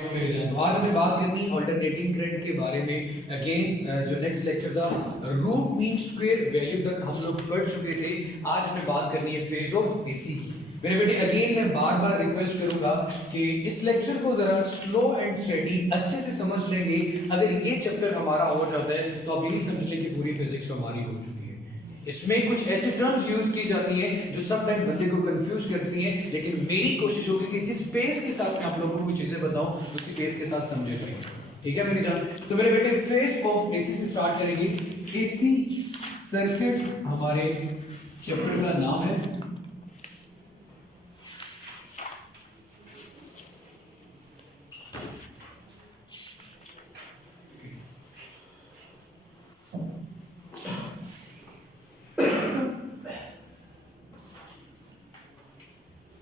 आज हमें बात करनी अल्टरनेटिंग करंट के बारे में। अगेन जो नेक्स्ट लेक्चर था रूट मीन स्क्वायर वैल्यू तक हम लोग पढ़ चुके थे। आज हमें बात करनी है फेज ऑफ एसी की। मेरे बेटे अगेन मैं बार बार रिक्वेस्ट करूंगा कि इस लेक्चर को जरा स्लो एंड स्टडी अच्छे से समझ लेंगे। अगर ये चैप्टर हमारा हो जाता है तो आप यही समझ लें कि पूरी फिजिक्स हमारी हो चुकी है। इसमें कुछ ऐसे टर्म्स यूज की जाती हैं जो सब टाइम बंदे को कंफ्यूज करती हैं, लेकिन मेरी कोशिश होगी कि जिस पेस के साथ मैं आप लोगों को चीजें बताऊं उसी पेस के साथ समझे जाएंगे। ठीक है मेरी जान। तो मेरे बेटे फेज ऑफ एसी से स्टार्ट करेंगे। एसी सर्किट्स हमारे चैप्टर का नाम है।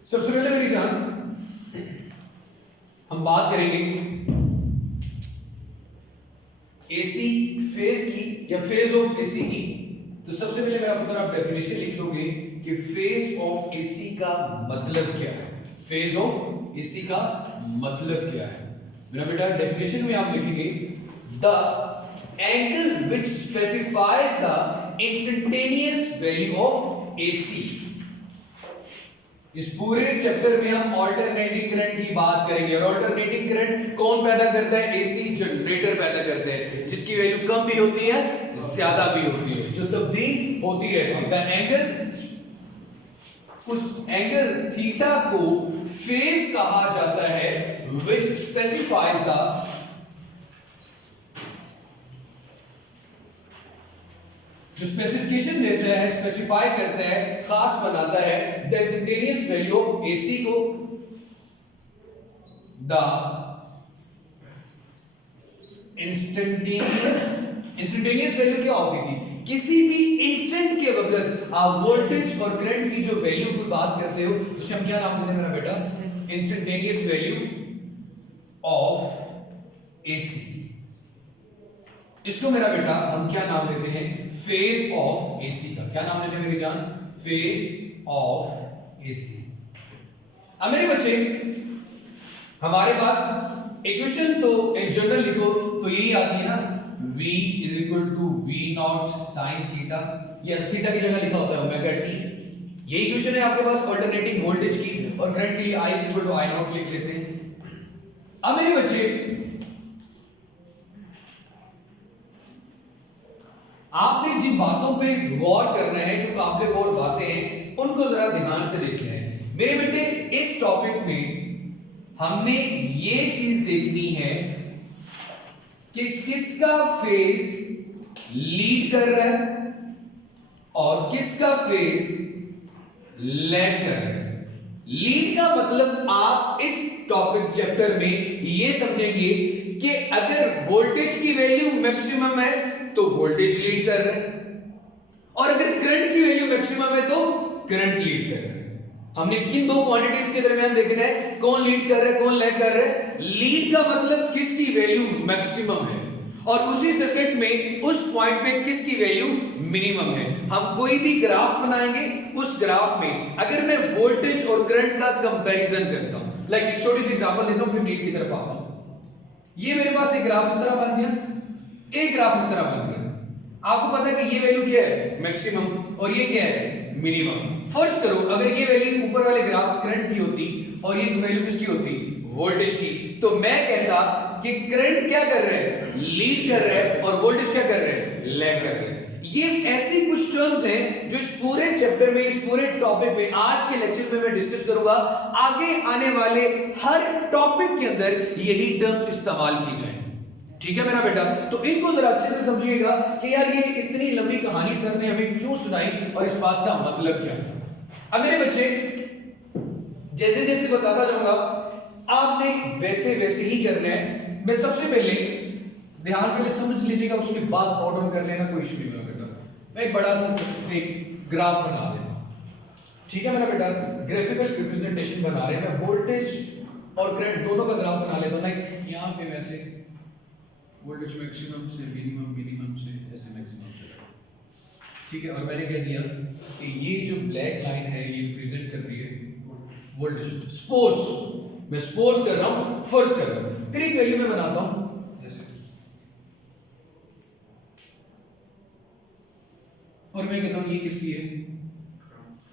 सबसे पहले मेरी जान हम बात करेंगे एसी फेज की या फेज ऑफ एसी की। तो सबसे पहले मेरा पुत्र आप डेफिनेशन लिख लोगे कि फेज ऑफ एसी का मतलब क्या है। फेज ऑफ एसी का मतलब क्या है मेरा बेटा? डेफिनेशन में आप लिखेंगे the angle which specifies the instantaneous value of AC. इस पूरे चैप्टर में हम अल्टरनेटिंग करंट की बात करेंगे। और अल्टरनेटिंग करंट कौन पैदा करता है? एसी जनरेटर पैदा करते हैं, जिसकी वैल्यू कम भी होती है ज्यादा भी होती है, जो तब्दील होती रहती है। द एंगल, उस एंगल थीटा को फेज कहा जाता है विच स्पेसिफाइज द जो स्पेसिफिकेशन देता है, स्पेसिफाई करता है, खास बनाता है the instantaneous value of AC को। द इंस्टेंटेनियस वैल्यू क्या होगी कि किसी भी इंस्टेंट के वक्त आप वोल्टेज और करंट की जो वैल्यू की बात करते हो उसे हम क्या नाम देते हैं मेरा बेटा? Instantaneous value of AC. इसको मेरा बेटा हम क्या नाम देते हैं? फेज ऑफ एसी का। क्या नाम देते हैं मेरी जान? Phase of AC. अब मेरे बच्चे हमारे पास इक्वेशन तो एक जनरल लिखो तो यही आती है ना, V is equal to V nought sine theta, या थीटा की जगह लिखा होता है ओमेगा टी। यही इक्वेशन है आपके पास अल्टरनेटिंग वोल्टेज की, और करंट के लिए I is equal to I nought लिख लेते हैं। अब मेरे बच्चे आपने जिन बातों पे गौर करना है, जो काबिल गौर बातें हैं, उनको जरा ध्यान से देखना है मेरे बेटे। इस टॉपिक में हमने ये चीज देखनी है कि किसका फेज लीड कर रहा है और किसका फेज लैग कर रहा है। लीड का मतलब आप इस टॉपिक चैप्टर में ये समझेंगे कि अगर वोल्टेज की वैल्यू मैक्सिमम है तो वोल्टेज लीड कर रहा है, और अगर करंट की वैल्यू मैक्सिमम है तो करंट लीड कर रहा है। हमने किन दो क्वांटिटीज के दरमियान देखना है कौन लीड कर रहा है कौन लैग कर रहा है। लीड का मतलब किसकी वैल्यू मैक्सिमम है, और उसी सर्किट में उस पॉइंट पे किसकी वैल्यू मिनिमम है। हम कोई भी ग्राफ बनाएंगे, उस ग्राफ में अगर मैं वोल्टेज और करंट का कंपैरिजन करता हूं, लाइक एक छोटी सी एग्जांपल लेता हूं फिर लीड की तरफ आता हूं। ये मेरे पास एक ग्राफ इस तरह बन गया, एक ग्राफ इस तरह बन गया। आपको पता है कि ये वैल्यू क्या है? मैक्सिमम, और ये क्या है? मिनिमम। फर्ज करो अगर ये वैल्यू ऊपर वाले ग्राफ करंट की होती और ये वैल्यू किसकी होती? वोल्टेज की, तो मैं कहता कि करंट क्या कर रहा है? लीड कर रहा है, और वोल्टेज क्या कर रहा है? लैग कर रहा है। ये ऐसी कुछ टर्म्स हैं जो इस पूरे चैप्टर में, इस पूरे टॉपिक में, आज के लेक्चर में मैं डिस्कस करूंगा। आगे आने वाले हर टॉपिक के अंदर यही टर्म्स इस्तेमाल की जाएंगी। ठीक है मेरा बेटा? तो इनको जरा अच्छे से समझिएगा कि यार ये इतनी लंबी कहानी सर ने हमें क्यों सुनाई और इस बात का मतलब क्या था। अब मेरे बच्चे जैसे जैसे बताता जाऊंगा आपने वैसे वैसे ही करना है। मैं सबसे पहले ध्यान पहले समझ लीजिएगा, उसके बाद नोट डाउन कर लेना, कोई इशू नहीं मेरा बेटा। मैं एक बड़ा सा एक ग्राफ बना देता हूं। ठीक है मेरा बेटा? ग्राफिकल रिप्रेजेंटेशन बना रहे हैं, मैं वोल्टेज और करंट दोनों का ग्राफ बना लेता हूं। लाइक यहां पे वैसे वोल्टेज मैक्सिमम से मिनिमम, मिनिमम से ऐसे मैक्सिमम से। ठीक है, और मैंने कह दिया कि ये जो ब्लैक लाइन है ये रिप्रेजेंट कर रही है वोल्टेज। सपोज मैं सपोज कर रहा हूं, फर्ज कर रहा हूं वैल्यू में बनाता हूं, और मैं कहता हूं ये किसकी है,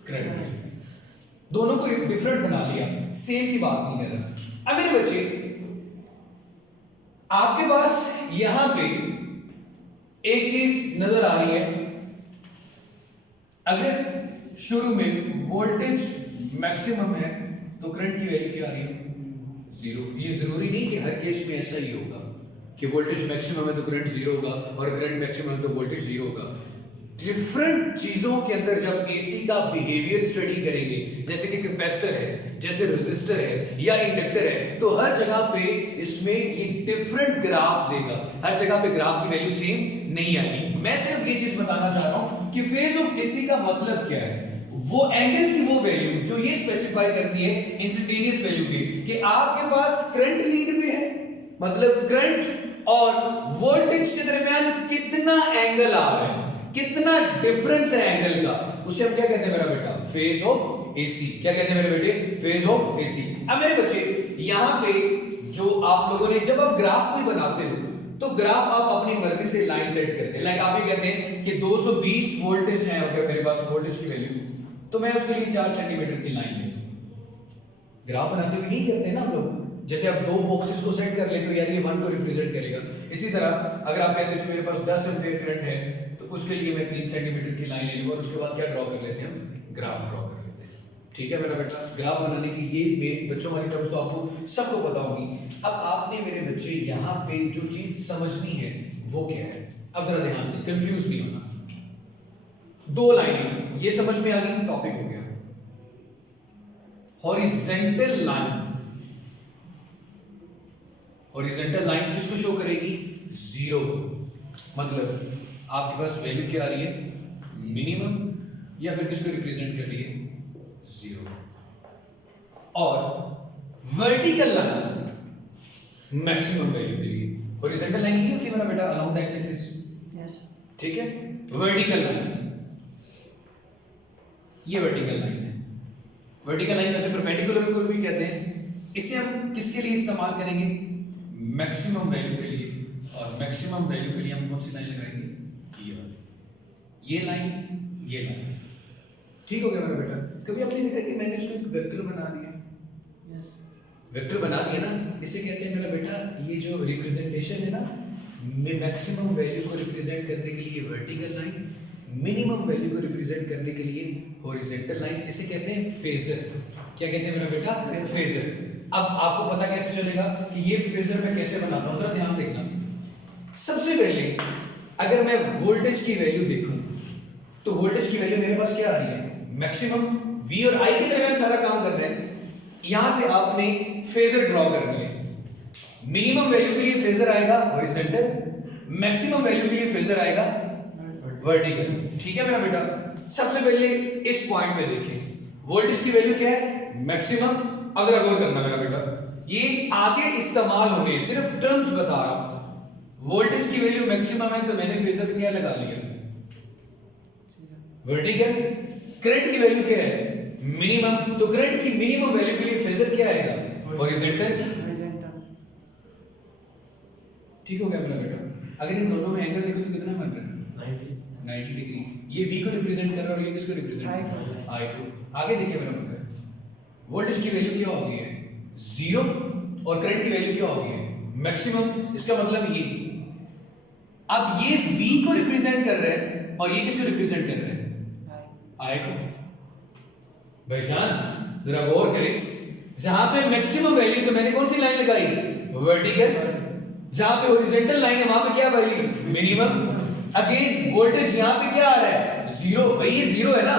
करंट वैल्यू। दोनों को एक डिफरेंट बना लिया, सेम की बात नहीं कर रहा। अब मेरे बच्चे, आपके पास यहां पे एक चीज नजर आ रही है, अगर शुरू में वोल्टेज मैक्सिमम है तो करंट की वैल्यू क्या आ रही है, 0। ये जरूरी नहीं कि हर केस में ऐसा ही होगा कि वोल्टेज मैक्सिमम है तो करंट 0 होगा और करंट मैक्सिमम है तो वोल्टेज 0 होगा। डिफरेंट चीजों के अंदर जब एसी का बिहेवियर स्टडी करेंगे, जैसे कि कैपेसिटर है, जैसे रेजिस्टर है या इंडक्टर है, तो हर जगह पे इसमें ये डिफरेंट ग्राफ देगा, हर जगह पे ग्राफ की वैल्यू सेम नहीं आएगी। मैं सिर्फ ये चीज बताना चाह रहा हूं कि फेज ऑफ एसी का मतलब क्या है, वो एंगल की वो वैल्यू जो ये स्पेसिफाई करती है इंस्टेंटेनियस वैल्यू की, कि आपके पास करंट लीड में है, मतलब करंट और वोल्टेज के दरमियान कितना एंगल आ रहा है, कितना डिफरेंस है एंगल का, उसे हम क्या कहते हैं मेरा बेटा, फेज ऑफ एसी। क्या कहते हैं मेरे बेटे, फेज ऑफ एसी। अब मेरे बच्चे, यहां पे जो आप लोगों ने, जब आप ग्राफ कोई बनाते हो तो ग्राफ आप अपनी मर्जी से लाइन सेट करते हैं। लाइक आप ये कहते हैं कि 220 वोल्टेज है, अगर मेरे पास वोल्टेज की वैल्यू, तो मैं उसके लिए 4 सेंटीमीटर की लाइन लेता हूं। ग्राफ बनाते हुए नहीं करते ना हम लोग, जैसे आप दो बॉक्सेस को सेट कर ले तो यार ये 1 को रिप्रेजेंट करेगा। इसी तरह अगर आप कहते हैं मेरे पास 10 एम्पीयर करंट है तो उसके लिए मैं 3 सेंटीमीटर की लाइन ले लूंगा, और उसके बाद क्या ड्रॉ कर लेते हैं, हम ग्राफ ड्रॉ कर लेते हैं। ठीक है मेरा बेटा, ग्राफ बनाने की ये मेन बच्चों वाली टर्म्स तो आपको सबको पता होगी। अब आपने मेरे बच्चे यहाँ पे जो चीज समझनी है वो क्या है, अब जरा ध्यान से, कंफ्यूज नहीं होना। 2 लाइनें ये समझ में आ गई, टॉपिक हो गया। हॉरिजेंटल लाइन, हॉरिजेंटल लाइन किसको शो करेगी, 0। मतलब आपके पास वैल्यू क्या आ रही है, मिनिमम, या फिर किसको रिप्रेजेंट कर रही है, 0। और वर्टिकल लाइन मैक्सिमम वैल्यू के लिए, हॉरिजॉन्टल लाइन ये होती है मेरा बेटा along the x axis, yes, ठीक है। वर्टिकल लाइन, ये वर्टिकल लाइन है। वर्टिकल लाइन वैसे परपेंडिकुलर को भी कहते हैं। इसे हम किसके लिए इस्तेमाल करेंगे, मैक्सिमम वैल्यू के लिए। और मैक्सिमम वैल्यू के लिए हम कौन सी लाइन लगाएंगे, ये वाली, ये लाइन, ये लाइन। ठीक हो गया मेरा बेटा। कभी आपने देखा कि मैंने इसको एक वेक्टर बना दिया, यस, वेक्टर बना दिया ना, इसे कहते हैं मेरा बेटा, ये जो रिप्रेजेंटेशन है ना, मैक्सिमम वैल्यू को रिप्रेजेंट करने के लिए वर्टिकल लाइन, मिनिमम वैल्यू को रिप्रेजेंट करने के लिए हॉरिजॉन्टल लाइन, इसे कहते हैं फेजर। क्या कहते हैं मेरा बेटा, फेजर। अब आपको पता कैसे चलेगा कि ये फेजर मैं कैसे बनाता हूं, जरा ध्यान देखना। सबसे पहले अगर मैं वोल्टेज की वैल्यू देखूं तो वोल्टेज की वैल्यू मेरे पास क्या आ रही है, मैक्सिमम। V और I के दरमियान सारा काम करना है। यहां से आपने फेजर ड्रॉ करनी है। मिनिमम वैल्यू के लिए फेजर आएगा हॉरिजॉन्टल, मैक्सिमम वैल्यू के लिए फेजर आएगा वर्टिकल। ठीक है मेरा बेटा। सबसे पहले इस पॉइंट पे देखिए, वोल्टेज की वैल्यू क्या है, मैक्सिमम। अब जरा गौर करना मेरा बेटा, ये आगे इस्तेमाल होने, सिर्फ टर्म्स बता रहा हूं। वोल्टेज की वैल्यू मैक्सिमम है तो मैंने फेजर क्या लगा लिया, वर्टिकल। करंट की वैल्यू क्या है, मिनिमम, तो करंट की मिनिमम वैल्यू के लिए फेजर क्या आएगा, हॉरिजॉन्टल। ठीक हो गया मेरा बेटा। अगर इन दोनों में एंगल देखो तो कितना बन रहा है, 90 डिग्री। ये V को रिप्रेजेंट कर रहा है और ये किसको रिप्रेजेंट कर रहा है, I को। आगे देखिए मेरा बेटा, वोल्टेज की वैल्यू क्या हो गई है, 0, और करंट की वैल्यू क्या हो गई है, मैक्सिमम। इसका मतलब ये, अब ये V को रिप्रेजेंट कर रहा है और ये किसको रिप्रेजेंट कर रहा है, I को। भाईजान जरा गौर करें, जहां पे मैक्सिमम वैल्यू तो मैंने कौन सी लाइन लगाई, वर्टिकल। जहां पे हॉरिजॉन्टल लाइन है वहां पे क्या वैल्यू, मिनिमम। अगेन वोल्टेज यहां पे क्या आ रहा है, 0। भाई ये 0 है ना,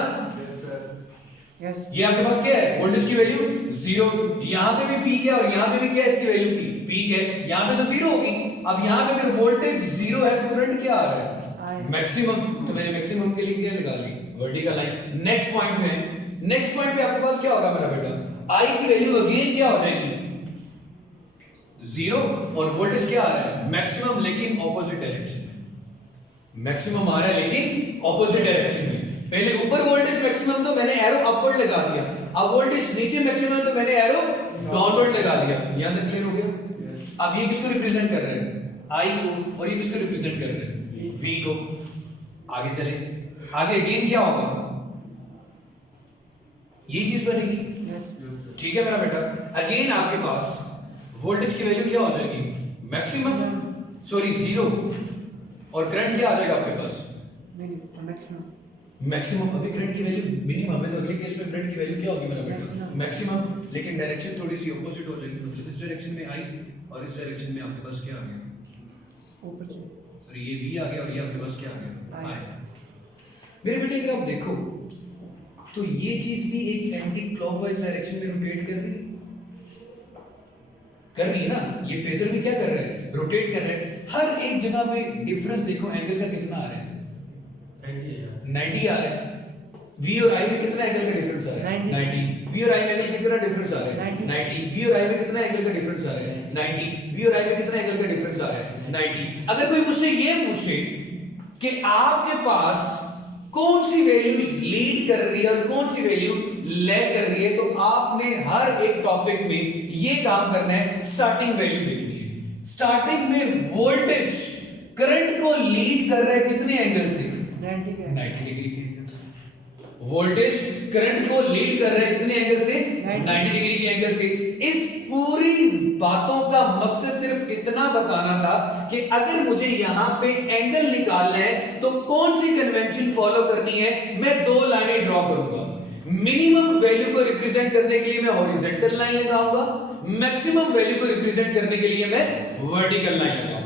यस। ये आपके पास क्या है, वोल्टेज की वैल्यू 0। यहां पे भी पीक है और यहां पे भी क्या है, इसकी वैल्यू की पीक है। यहां पे तो 0 होगी। अब यहां पे अगर वोल्टेज 0 है तो करंट क्या आ रहा है, मैक्सिमम। तो मैंने मैक्सिमम के लिए क्या लगा ली, वर्टिकल लाइन। नेक्स्ट पॉइंट में, नेक्स्ट पॉइंट पे आपके पास क्या होगा मेरा बेटा, I की वैल्यू अगेन क्या हो जाएगी, 0, और वोल्टेज क्या आ रहा है, मैक्सिमम, लेकिन ऑपोजिट डायरेक्शन में। मैक्सिमम आ रहा है लेकिन ऑपोजिट डायरेक्शन में। पहले ऊपर वोल्टेज मैक्सिमम तो मैंने एरो अपवर्ड लगा दिया, अब वोल्टेज नीचे मैक्सिमम तो मैंने एरो डाउनवर्ड लगा दिया। यहां तक क्लियर हो गया। अब ये किसको रिप्रेजेंट कर रहे हैं? I को, और ये किसको रिप्रेजेंट कर रहे हैं? V को। आगे चले, आगे अगेन क्या होगा? ये चीज बनेगी, ठीक है मेरा बेटा। अगेन आपके पास वोल्टेज की वैल्यू क्या हो जाएगी? मैक्सिमम, सॉरी जीरो, और करंट क्या आ जाएगा आपके पास? मैक्सिमम। अभी करंट की वैल्यू मिनिमम है, तो अगले केस में करंट की वैल्यू क्या होगी मेरा बेटा? मैक्सिमम। लेकिन डायरेक्शन थोड़ी सी ऑपोजिट हो जाएगी, मतलब इस डायरेक्शन में आई और इस डायरेक्शन में आपके पास क्या आ गया? ऊपर से, सॉरी ये V आ गया और ये आपके पास क्या आ गया? I। मेरे बेटे अगर आप देखो तो ये चीज भी एक एंटी क्लॉकवाइज डायरेक्शन में रोटेट कर रही है ना। ये फेजर भी क्या कर रहा है? रोटेट कर रहा है। हर एक जगह पे डिफरेंस देखो, एंगल का कितना आ रहा है? 90 आ रहा है। V और I में कितना एंगल का डिफरेंस आ रहा है? 90। V और I में एंगल कितना डिफरेंस आ रहा है? 90। V और I में कितना एंगल का डिफरेंस आ रहा है? 90। V और I में कितना एंगल का डिफरेंस आ रहा है? 90। अगर कोई मुझसे ये पूछे कि आपके पास कौन सी वैल्यू लीड कर रही है और कौन सी वैल्यू लैग कर रही है, तो आपने हर एक टॉपिक में ये काम करना है, स्टार्टिंग वैल्यू देखनी है। स्टार्टिंग में वोल्टेज करंट को लीड कर रहा है कितने एंगल से? 90 डिग्री के एंगल से। वोल्टेज करंट को लीड कर रहा है कितने एंगल से? 90 डिग्री के एंगल से। इस पूरी बातों का मकसद सिर्फ इतना बताना था कि अगर मुझे यहां पे एंगल निकालना है तो कौन सी कन्वेंशन फॉलो करनी है। मैं दो लाइनें ड्रॉ करूंगा। मिनिमम वैल्यू को रिप्रेजेंट करने के लिए मैं हॉरिजॉन्टल लाइन लगाऊंगा, मैक्सिमम वैल्यू को रिप्रेजेंट करने के लिए मैं वर्टिकल लाइन लगाऊंगा।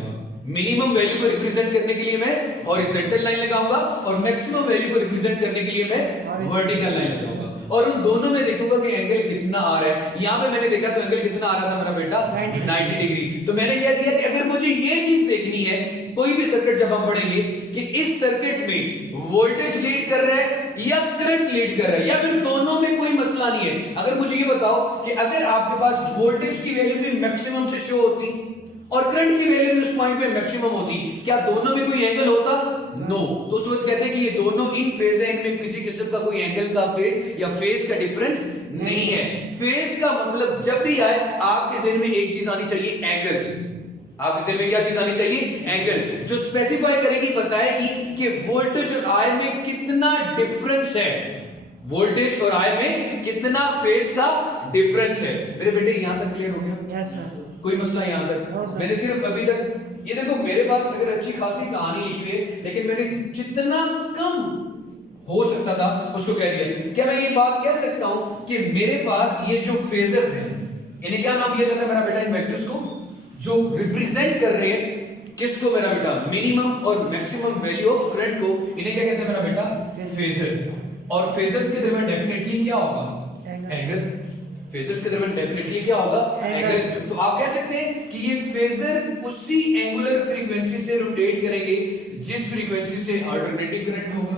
मिनिमम वैल्यू को रिप्रेजेंट करने के लिए मैं हॉरिजॉन्टल लाइन लगाऊंगा और मैक्सिमम वैल्यू को रिप्रेजेंट करने के लिए मैं वर्टिकल लाइन लगाऊंगा। और उन दोनों में देखूंगा कि एंगल कितना आ रहा है। यहां पे मैंने देखा तो एंगल कितना आ रहा था मेरा बेटा? 90 डिग्री। तो मैंने क्या किया कि अगर मुझे ये चीज देखनी है, कोई भी सर्किट जब हम पढ़ेंगे कि इस सर्किट में वोल्टेज लीड कर रहा है या करंट लीड कर रहा है या फिर दोनों में कोई मसला नहीं है। अगर मुझे ये बताओ कि अगर आपके पास वोल्टेज की वैल्यू भी मैक्सिमम से शो होती और करंट की वैल्यू भी उस पॉइंट पे मैक्सिमम होती, क्या दोनों में कोई एंगल होता? नो। तो उस वक्त कहते हैं कि ये दोनों इन फेज है, इनमें किसी किस्म का कोई एंगल का फेज या फेज का डिफरेंस नहीं है। फेज का मतलब जब भी आए आपके ज़हन में एक चीज आनी चाहिए, एंगल। आपके ज़हन में क्या चीज आनी चाहिए? एंगल, जो स्पेसिफाई करेगी, बताएगी कि वोल्टेज और I में कितना डिफरेंस है, वोल्टेज और I में कितना फेज का डिफरेंस है। मेरे बेटे यहां तक क्लियर हो गया? Yes sir. कोई मसला यहां तक? मैंने सिर्फ अभी तक ये देखो, मेरे पास अगर अच्छी खासी कहानी लिखी है, लेकिन मैंने जितना कम हो सकता था उसको कह दिया। क्या मैं ये बात कह सकता हूं कि मेरे पास ये जो फेजर्स हैं, इन्हें क्या नाम दिया जाता है मेरा बेटा? इन वेक्टर्स को जो रिप्रेजेंट कर रहे हैं किसको मेरा बेटा? मिनिमम और मैक्सिमम वैल्यू ऑफ करंट को, इन्हें क्या कहते हैं मेरा बेटा? फेजर्स। और फेजर्स के दरमियान डेफिनेटली क्या होगा? एंगल। फेजर्स के दरमियान डेफिनेटली क्या होगा? एंगल। तो आप कह सकते हैं कि ये फेजर उसी एंगुलर फ्रीक्वेंसी से रोटेट करेंगे जिस फ्रीक्वेंसी से अल्टरनेटिंग करंट होगा।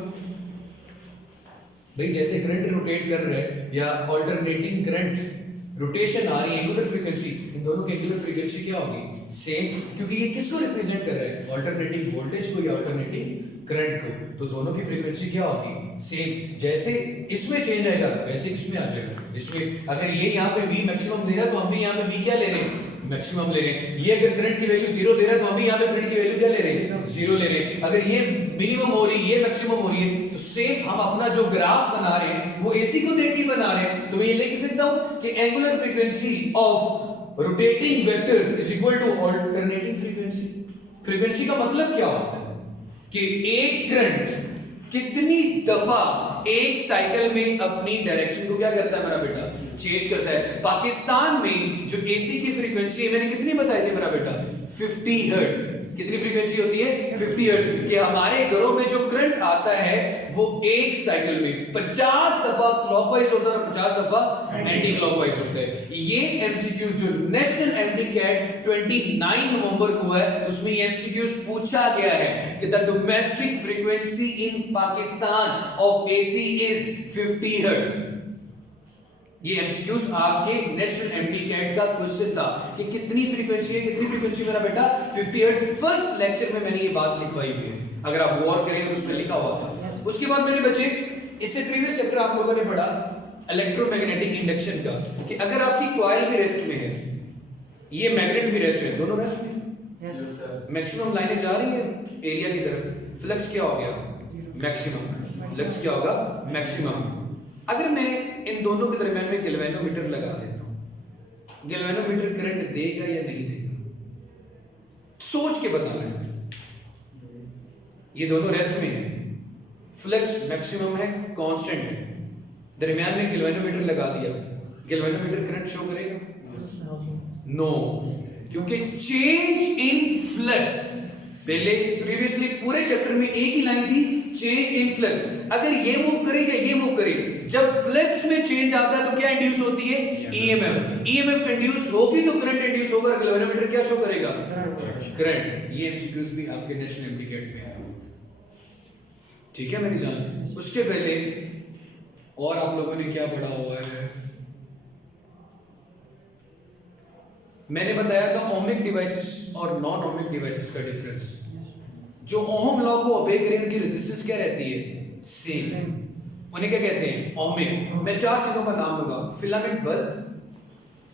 भाई जैसे करंट रोटेट कर रहा है या अल्टरनेटिंग करंट रोटेशन आ रही है, एंगुलर फ्रीक्वेंसी, इन दोनों की एंगुलर फ्रीक्वेंसी क्या होगी? सेम, क्योंकि ये किसको रिप्रेजेंट कर रहा है? अल्टरनेटिंग वोल्टेज को या अल्टरनेटिंग करंट को। तो दोनों की फ्रीक्वेंसी क्या होगी? सेम। जैसे इसमें चेंज आएगा वैसे किसमें आ जाएगा? इसमें। अगर ये यहाँ पे V मैक्सिमम दे रहा है तो हम भी यहाँ पे V क्या ले रहे हैं? मैक्सिमम ले रहे हैं। ये अगर करंट की वैल्यू 0 दे रहा है तो हम भी यहाँ पे करंट की वैल्यू क्या ले रहे हैं? 0 ले रहे हैं। अगर ये मिनिमम हो रही है, ये मैक्सिमम हो रही है, तो सेम हम अपना जो ग्राफ बना रहे हैं वो AC को देख के बना रहे हैं। तो मैं ये लिख सकता हूं कि angular frequency of rotating vectors is equal to alternating frequency. Frequency का मतलब क्या होता है कि एक करंट कितनी दफा एक साइकिल में अपनी डायरेक्शन को क्या करता है मेरा बेटा? चेंज करता है। पाकिस्तान में जो AC की फ्रीक्वेंसी है, मैंने कितनी बताई थी मेरा बेटा? 50 हर्ट्ज। कितनी फ्रीक्वेंसी होती है? 50 हर्ट्ज। कि हमारे घरों में जो करंट आता है वो एक साइकिल में 50 दफा क्लॉकवाइज होता है और 50 दफा एंटी क्लॉकवाइज होता है। ये एमसीक्यूज जो नेशनल एमटीकैट 29 नवंबर को है, उसमें ये एमसीक्यूज पूछा गया है कि the domestic frequency in Pakistan of AC is 50 hertz. ये एमसीक्यूज आपके नेशनल एमटीकैट का क्वेश्चन था कि कितनी फ्रीक्वेंसी है, कितनी फ्रीक्वेंसी मेरा बेटा? 50 हर्ट्ज। फर्स्ट लेक्चर में मैंने ये बात लिखवाई हुई है, अगर आप गौर करें तो उसमें लिखा हुआ था। उसके बाद मेरे बच्चे, इससे प्रीवियस चैप्टर आप लोगों ने पढ़ा इलेक्ट्रोमैग्नेटिक इंडक्शन का, कि अगर आपकी कॉइल भी रेस्ट में है, ये मैग्नेट भी रेस्ट है, दोनों रेस्ट में। मैक्सिमम लाइनें जा रही है एरिया की तरफ, फ्लक्स क्या हो गया? मैक्सिमम। फ्लक्स क्या होगा? मैक्सिमम। अगर मैं इन दोनों के दरमियान में गैल्वेनोमीटर लगा देता हूं, गैल्वेनोमीटर करंट देगा या नहीं देगा? सोच के बताना है। ये दोनों रेस्ट में है, फ्लक्स मैक्सिमम है, कांस्टेंट है, दरमियान में गैल्वेनोमीटर लगा दिया, गैल्वेनोमीटर करंट शो करेगा? नो, क्योंकि चेंज इन फ्लक्स, पहले प्रीवियसली पूरे चैप्टर में एक ही लाइन थी, चेंज इन फ्लक्स। अगर ये मूव करे या ये मूव करे, जब फ्लक्स में चेंज आता है तो क्या इंड्यूस होती है? ईएमएफ। ईएमएफ इंड्यूस होगी तो करंट इंड्यूस होगा, गैल्वेनोमीटर क्या शो करेगा? करंट। ये एमसीक्यूज भी आपके नेशनल एमडीकेट में आया, ठीक है मेरी जान। उसके पहले और आप लोगों ने क्या पढ़ा हुआ है? मैंने बताया था ओमिक डिवाइसेस और नॉन ओमिक डिवाइसेस का डिफरेंस। जो ओहम लॉ को ओबे करें उनकी रेजिस्टेंस क्या रहती है? सेम। उन्हें क्या कहते हैं? ओमिक। मैं चार चीजों का नाम लूंगा, filament bulb,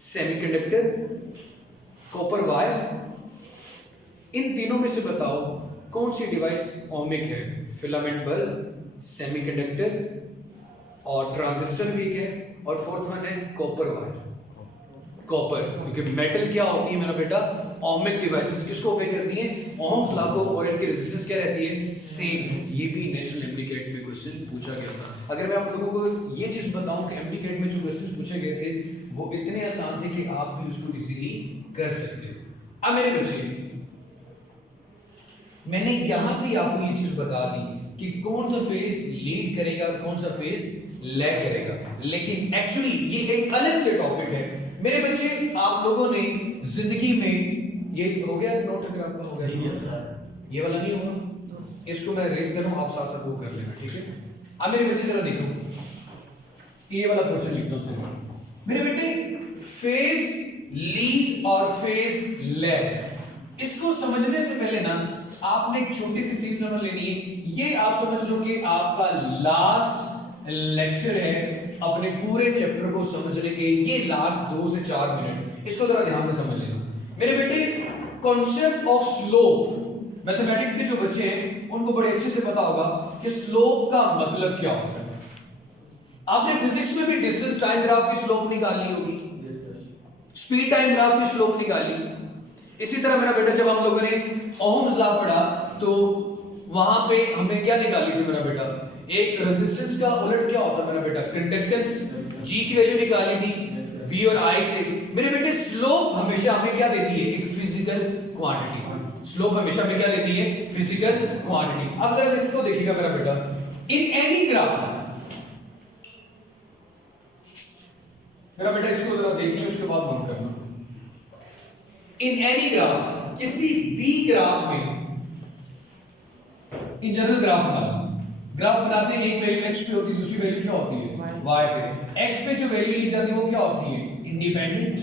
semiconductor, copper wire. इन तीनों में से बताओ कौन सी डिवाइस ओमिक है? फिलामेंट बल्ब, सेमीकंडक्टर और ट्रांजिस्टर भी एक है, और फोर्थ वन है कॉपर वायर। कॉपर, क्योंकि मेटल क्या होती है मेरा बेटा? Ohmic devices. किसको ओबे करती हैं? ओहम्स लॉ को, और इनकी रेजिस्टेंस क्या रहती है? सेम। ये भी नेशनल एमडीकेट में क्वेश्चन पूछा गया था। अगर मैं आप लोगों को ये चीज बताऊं कि एमडीकेट में जो क्वेश्चन पूछे गए थे वो इतने आसान थे कि आप भी उसको इजीली कर सकते हो। अब मेरे बच्चे, मैंने यहां से आपको ये चीज बता दी कि कौन सा फेज लीड करेगा, कौन सा फेज लैग करेगा, लेकिन एक्चुअली ये एक अलग से टॉपिक है मेरे बच्चे। आप लोगों ने जिंदगी में, ये हो गया नोट, अगर आपका हो गया ये वाला नहीं होगा, इसको मैं रेज कर रहा हूं, आप साथ साथ वो कर लेना, ठीक है। अब मेरे बच्चे जरा देखो, ये वाला क्वेश्चन लिखता हूं मेरे बेटे। फेज लीड और फेज लैग, इसको समझने से पहले ना आपने एक छोटी सी सीख लेनी है। ये आप समझ लो कि आपका लास्ट लेक्चर है अपने पूरे चैप्टर को समझने के। ये लास्ट 2 से 4 मिनट, इसको जरा ध्यान से समझ लेना मेरे बेटे। कॉन्सेप्ट ऑफ स्लोप, मैथमेटिक्स के जो बच्चे हैं उनको बड़े अच्छे से पता होगा कि स्लोप का मतलब क्या होता है। आपने फिजिक्स में भी डिस्टेंस टाइम ग्राफ की स्लोप निकाली होगी, स्पीड टाइम ग्राफ की स्लोप निकाली। इसी तरह मेरा बेटा जब हम लोगों ने ओहम्स लॉ पढ़ा तो वहां पे हमने क्या निकाली थी मेरा बेटा? एक रेजिस्टेंस का उलट क्या होता है मेरा बेटा? कंडक्टेंस। जी की वैल्यू निकाली थी V और I से। मेरे बेटे स्लोप हमेशा हमें क्या देती है? एक फिजिकल क्वांटिटी। स्लोप हमेशा हमें क्या देती है? Physical quantity. अब जरा इसको देखिएगा मेरा बेटा, इन एनी ग्राफ, मेरा बेटा इसको जरा देखिए, उसके बाद बंद करना। इन एनी ग्राफ, किसी भी ग्राफ में, इन जनरल ग्राफ बनाते हैं, एक वैल्यू x पे होती है, दूसरी वैल्यू क्या होती है? y पे। x पे जो वैल्यू ली जाती है वो क्या होती है? इंडिपेंडेंट।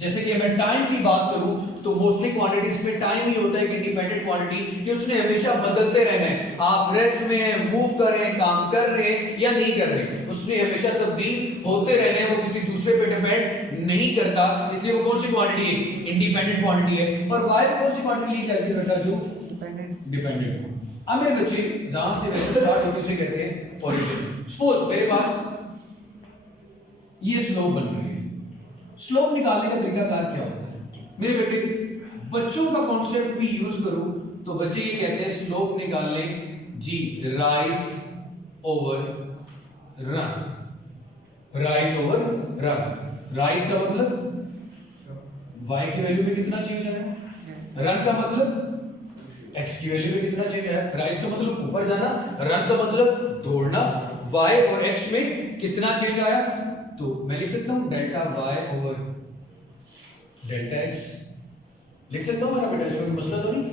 जैसे कि मैं टाइम की बात करूं तो मोस्टली क्वांटिटीज में टाइम ही होता है एक इंडिपेंडेंट क्वांटिटी कि उसने हमेशा बदलते रहना है। आप रेस्ट में हैं, मूव कर रहे हैं, काम कर रहे हैं या नहीं कर रहे, उसने हमेशा तब्दील होते रहना है, वो किसी दूसरे पे डिपेंड नहीं करता। इसलिए वो कौन सी क्वांटिटी है? इंडिपेंडेंट क्वांटिटी है। और y पे कौन सी क्वांटिटी ली जाती है बेटा? जो डिपेंडेंट। अब मेरे बच्चे, जहां से वैल्यू स्टार्ट होती है उसे कहते हैं ओरिजिन। सपोज मेरे पास ये स्लोप बन रही है। स्लोप निकालने का तरीकाकार क्या होता है मेरे बेटे? बच्चों का कॉन्सेप्ट भी यूज करूं तो बच्चे ये कहते हैं स्लोप निकालने जी, rise over run. Rise over run. Rise का मतलब y की वैल्यू में कितना चेंज आया, रन का मतलब x की वैल्यू में कितना चेंज आया। राइज का मतलब ऊपर जाना, रन का मतलब दौड़ना। y और x में कितना चेंज आया, तो मैं लिख सकता हूं delta y over delta x लिख सकता हूं मेरा बेटा, इसमें मसला तो नहीं।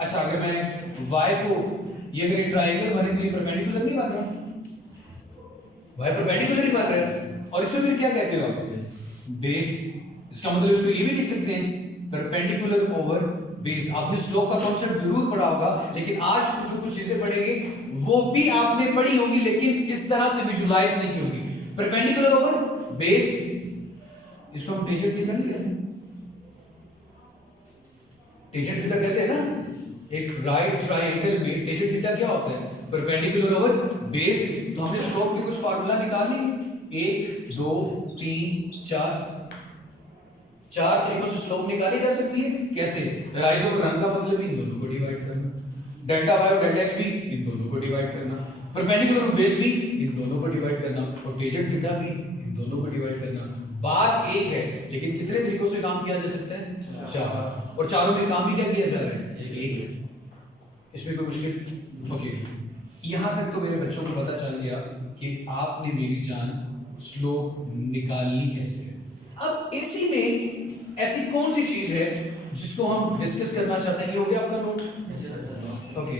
अच्छा, अगर मैं y को, ये अगर एक ट्रायंगल बने तो ये परपेंडिकुलर नहीं बन रहा, y परपेंडिकुलर ही बन रहा है। और इसमें फिर क्या कहते हो आप? बेस। इसका मतलब इसको ये भी लिख सकते हैं परपेंडिकुलर ओवर बेस। आपने स्लोप का कॉन्सेप्ट जरूर पढ़ा होगा, लेकिन आज जो कुछ चीजें पढ़ेंगे वो भी आपने पढ़ी होगी, लेकिन इस तरह से विजुलाइज नहीं की होगी। परपेंडिकुलर ओवर बेस, इसको हम टेंजेंट थीटा नहीं कहते, टेंजेंट थीटा कहते हैं ना, एक राइट ट्रायंगल में टेंजेंट थीटा क्या होता है? Perpendicular over base. तो हमने स्लोप की कुछ फार्मूला निकाली, 1 2 3 4 तरीकों से स्लोप निकाली जा सकती है। कैसे? राइज ओवर रन का मतलब इन दोनों को डिवाइड करना, डेल्टा वाई और डेल्टा एक्स भी इन दोनों को डिवाइड करना, परपेंडिकुलर ओवर बेस भी इन दोनों को डिवाइड करना, और टेंजेंट थीटा भी इन दोनों को डिवाइड करना। बात एक है, लेकिन कितने तरीकों से काम किया जा सकता है? 4। और चारों में काम भी क्या किया जा रहा है? एक। इसमें कोई मुश्किल? ओके, यहां तक तो मेरे बच्चों को पता चल गया कि आपने मेरी जान स्लोप निकालनी कैसे है। अब इसी में ऐसी कौन सी चीज है जिसको हम डिस्कस करना चाहते हैं? ये हो गया आपका नोट? ओके,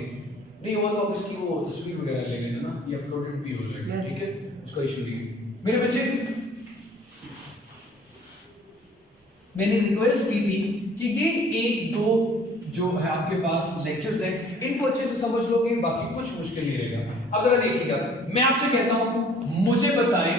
नहीं हुआ तो ऑब्वियसली वो तस्वीर वगैरह ले लेना ना, ये अपलोडेड भी हो जाएगा, ठीक है, उसका इशू नहीं है। मेरे बच्चे, मैंने रिक्वेस्ट की थी कि ये 1 2 जो है आपके पास लेक्चर्स हैं, इनको अच्छे से समझ लोगे, बाकी कुछ मुश्किल नहीं रहेगा। अब जरा देखिएगा, मैं आपसे कहता हूं मुझे बताएं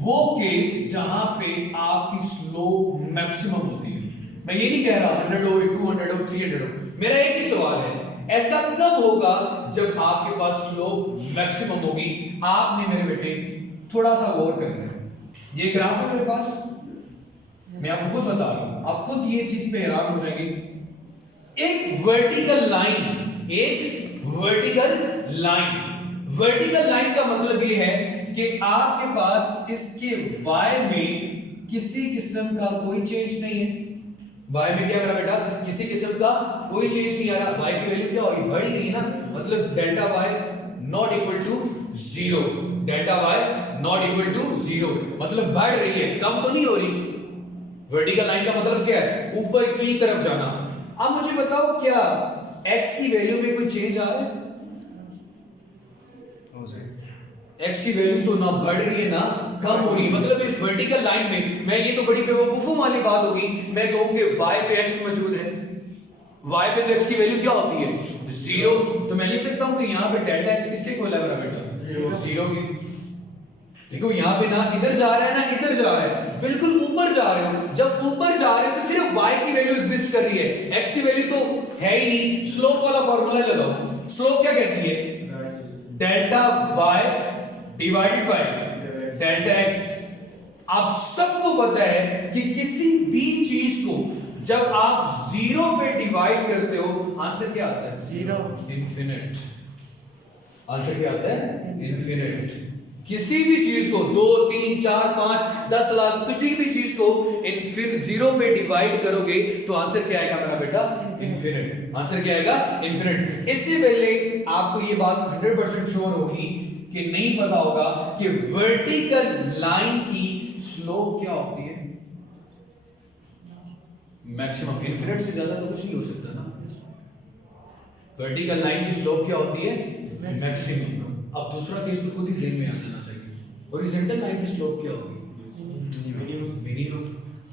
वो केस जहां पे आपकी स्लोप मैक्सिमम होती है। मैं ये नहीं कह रहा 100 हो, 200 हो, 300 हो, मेरा एक ही सवाल है, ऐसा कब होगा जब आपके पास स्लोप मैक्सिमम होगी? आपने मेरे बेटे थोड़ा सा गौर करना है। ये ग्राफ है मेरे पास, मैं आपको खुद बता रहा हूं, आप खुद ये चीज पे हैरान हो जाएंगे। एक वर्टिकल लाइन का मतलब ये है कि आपके पास इसके y में किसी किस्म का कोई चेंज नहीं है। y में क्या मेरा बेटा? किसी किस्म का कोई चेंज नहीं आ रहा। y की वैल्यू क्या हो रही? बढ़ रही है ना, मतलब delta y not equal to 0, delta y not equal to 0, मतलब बढ़ रही है, कम तो नहीं हो रही। वर्टिकल लाइन का मतलब क्या है? ऊपर की तरफ जाना। अब मुझे बताओ, क्या x की वैल्यू में कोई चेंज आ रहा है? x की वैल्यू तो ना बढ़ रही है ना कम हो रही है, मतलब इस वर्टिकल लाइन में, मैं ये तो बड़ी बेवकूफों वाली बात होगी, मैं कहूं कि y पे x मौजूद है, y पे तो x की वैल्यू क्या होती है? 0, तो मैं लिख सकता हूं कि यहां पे डेल्टा x किसके इक्वल है मेरा बेटा? 0 के। देखो यहां पे ना इधर जा रहा है ना इधर जा रहा है, बिल्कुल ऊपर जा रहे हो। जब ऊपर जा रहे हो तो सिर्फ y की वैल्यू एग्जिस्ट कर रही है, x की वैल्यू तो है ही नहीं। स्लोप वाला फार्मूला लगाओ, स्लोप क्या कहती है? Delta y divided by delta x। आप सबको पता है कि किसी भी चीज को जब आप 0 पे डिवाइड करते हो, आंसर क्या आता है? 0, इनफिनिट। आंसर क्या आता है? इनफिनिट। किसी भी चीज को 2 3 4 5 10 लाख किसी भी चीज को फिर 0 पे डिवाइड करोगे तो आंसर क्या आएगा मेरा बेटा? इनफिनिट। आंसर क्या आएगा? इनफिनिट। इससे पहले आपको ये बात 100% श्योर होगी कि नहीं पता होगा कि वर्टिकल लाइन की स्लोप क्या होती है? मैक्सिमम। इनफिनिट से ज्यादा तो कुछ नहीं हो सकता ना। वर्टिकल लाइन की स्लोप क्या होती है? मैक्सिमम। अब दूसरा केस तो खुद ही ज़हन में आ जाना चाहिए, हॉरिजॉन्टल लाइन की स्लोप क्या होगी? मिनिमम।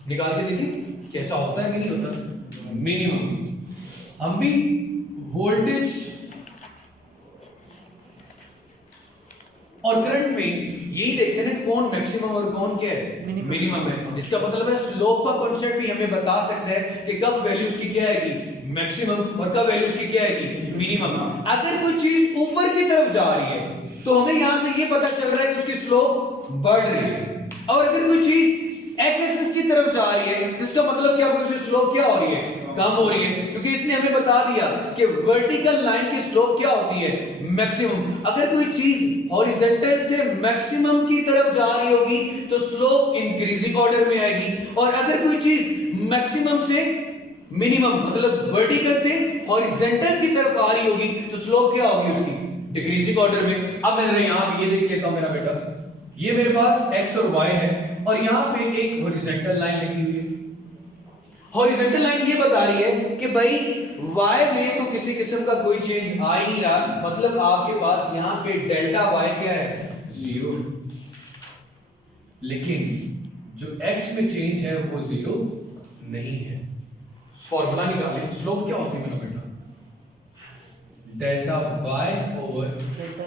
निकाल के देखिए कैसा होता है कि नहीं होता? मिनिमम। हम भी वोल्टेज और करंट में यही देखते हैं कौन मैक्सिमम और कौन क्या है? मिनिमम है। इसका मतलब है स्लोप का कांसेप्ट भी हमें बता सकता है कि कब वैल्यू उसकी क्या आएगी? मैक्सिमम, और कब वैल्यू उसकी क्या आएगी? मिनिमम। अगर कोई चीज ऊपर की तरफ जा रही है तो हमें यहां से ये पता चल रहा है कि उसकी स्लोप बढ़ रही है, और अगर कोई चीज एक्स एक्सिस की तरफ जा रही है तो इसका मतलब क्या? उसकी स्लोप क्या हो रही है? कम हो रही है, क्योंकि इसने हमें बता दिया कि वर्टिकल लाइन की स्लोप क्या होती है? मैक्सिमम। अगर कोई चीज हॉरिजॉन्टल से मैक्सिमम की तरफ जा रही होगी तो स्लोप इंक्रीजिंग ऑर्डर में आएगी, और अगर कोई चीज मैक्सिमम से मिनिमम मतलब वर्टिकल से हॉरिजॉन्टल की तरफ आ रही होगी तो स्लोप क्या होगी उसकी? डिक्रीजिंग ऑर्डर में। अब मैं यहां ये देख लेता हूं मेरा बेटा, ये मेरे पास x और y है और यहां पे एक हॉरिजॉन्टल लाइन लगी हुई है। हॉरिजॉन्टल लाइन ये बता रही है कि भाई y में तो किसी किस्म का कोई चेंज आ ही नहीं रहा, मतलब आपके पास यहां पे डेल्टा y क्या है? 0। लेकिन जो x में चेंज है वो 0 नहीं है। फॉर्मूला निकालें, स्लोप क्या होती है मेरा बेटा? Delta y over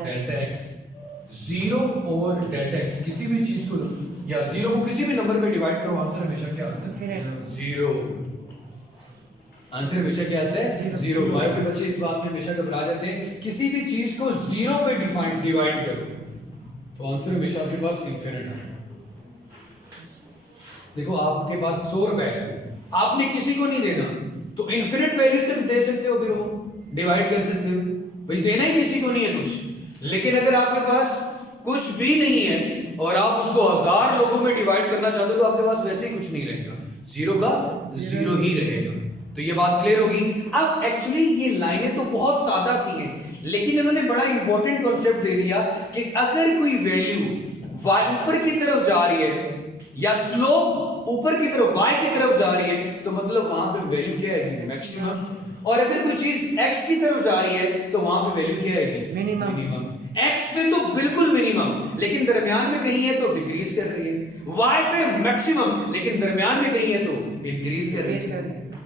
delta x। 0 over delta x, किसी भी चीज को या 0 को किसी भी नंबर पे डिवाइड करो, आंसर हमेशा क्या आता है? 0। आंसर हमेशा क्या आता है? जीरो। वाई के बच्चे इस बात में हमेशा घबरा जाते हैं, किसी भी चीज को जीरो पे डिवाइड करो तो आंसर हमेशा आपके पास इनफिनिट है। देखो आपके पास 100 रुपए है, आपने किसी को नहीं देना तो इनफिनिट वैल्यू तक दे सकते हो, फिर वो डिवाइड कर सकते हो, भाई देना ही किसी को नहीं है कुछ। लेकिन अगर आपके पास कुछ भी नहीं है और आप उसको 1000 लोगों में डिवाइड करना चाहते हो तो आपके पास वैसे ही कुछ नहीं रहेगा, जीरो का जीरो ही रहेगा। तो ये बात क्लियर होगी। अब एक्चुअली ये लाइनें तो बहुत सादा सी हैं, लेकिन इन्होंने बड़ा इंपॉर्टेंट कॉन्सेप्ट दे दिया कि अगर कोई वैल्यू y ऊपर की तरफ जा रही है या स्लोप ऊपर की तरफ y की तरफ जा रही है तो मतलब वहां पे वैल्यू क्या आएगी? मैक्सिमम। और अगर कोई चीज x की तरफ जा रही है तो वहां पे वैल्यू क्या आएगी? मिनिमम। x पे तो बिल्कुल मिनिमम, लेकिन दरमियान में कहीं है तो डिक्रीज कर रही है। y पे मैक्सिमम, लेकिन दरमियान में कहीं है तो इंक्रीज कर रही है।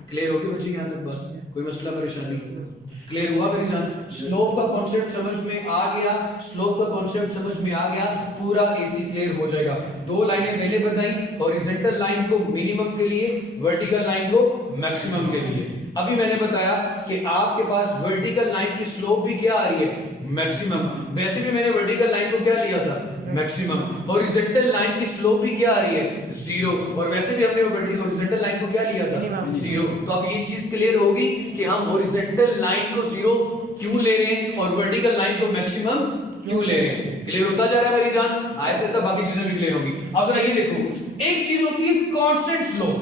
क्लियर हो गई बच्चे यहां तक बात? कोई मसला परेशानी नहीं? क्लियर हुआ मेरी जान? स्लोप का कॉन्सेप्ट समझ में आ गया, स्लोप का कॉन्सेप्ट समझ में आ गया, पूरा एसी क्लियर हो जाएगा। दो लाइनें पहले बताई, हॉरिजॉन्टल लाइन को मिनिमम के लिए, वर्टिकल लाइन को मैक्सिमम के लिए। अभी मैंने बताया कि आपके पास वर्टिकल लाइन की स्लोप भी क्या आ रही है? मैक्सिमम। वैसे भी मैंने वर्टिकल लाइन को क्या लिया था? मैक्सिमम। हॉरिजॉन्टल लाइन की स्लोप भी क्या आ रही है? जीरो। और वैसे भी हमने हॉरिजॉन्टल लाइन को क्या लिया था? जीरो। तो अब ये चीज क्लियर होगी कि हम हॉरिजॉन्टल लाइन को जीरो क्यों ले रहे हैं और वर्टिकल लाइन को मैक्सिमम क्यों ले रहे हैं। क्लियर होता जा रहा है मेरी जान? ऐसे ऐसा बाकी चीजें भी क्लियर होगी। अब जरा ये देखो, एक चीज होती है कांस्टेंट स्लोप।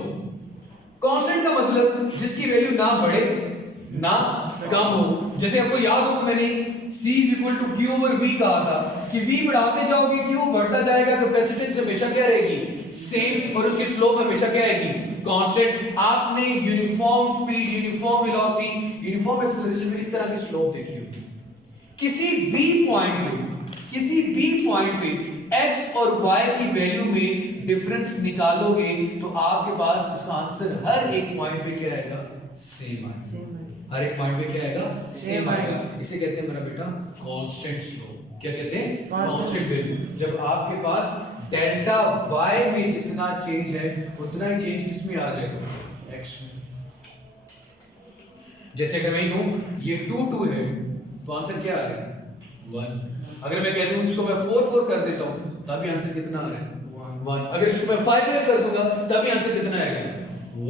कांस्टेंट का मतलब जिसकी वैल्यू ना बढ़े ना कम हो। जैसे आपको याद हो कि मैंने C = Q/V कहा था कि V बढ़ाते जाओगे Q बढ़ता जाएगा, कैपेसिटेंस हमेशा क्या रहेगी? सेम, और उसकी स्लोप हमेशा क्या आएगी? कांस्टेंट। आपने uniform speed, uniform velocity, uniform acceleration में इस तरह की स्लोप देखी होगी। किसी भी पॉइंट पे x और y की वैल्यू में डिफरेंस निकालोगे तो आपके पास इसका आंसर हर एक पॉइंट पे क्या आएगा? सेम आएगा। हर एक पॉइंट पे क्या आएगा? सेम आएगा। इसे कहते हैं मेरा बेटा कांस्टेंट स्लोप। क्या कहते हैं? Constant value. जब आपके पास डेल्टा y में जितना चेंज है उतना ही चेंज किसमें आ जाएगा? x में। जैसे अगर मैं कहूं ये 2 2 है तो आंसर क्या आ रहा है? 1। अगर मैं कह दूं इसको मैं 4 4 कर देता हूं तब भी आंसर कितना आ रहा है? 1। अगर इसको मैं 5 5 कर दूंगा तब भी आंसर कितना आएगा?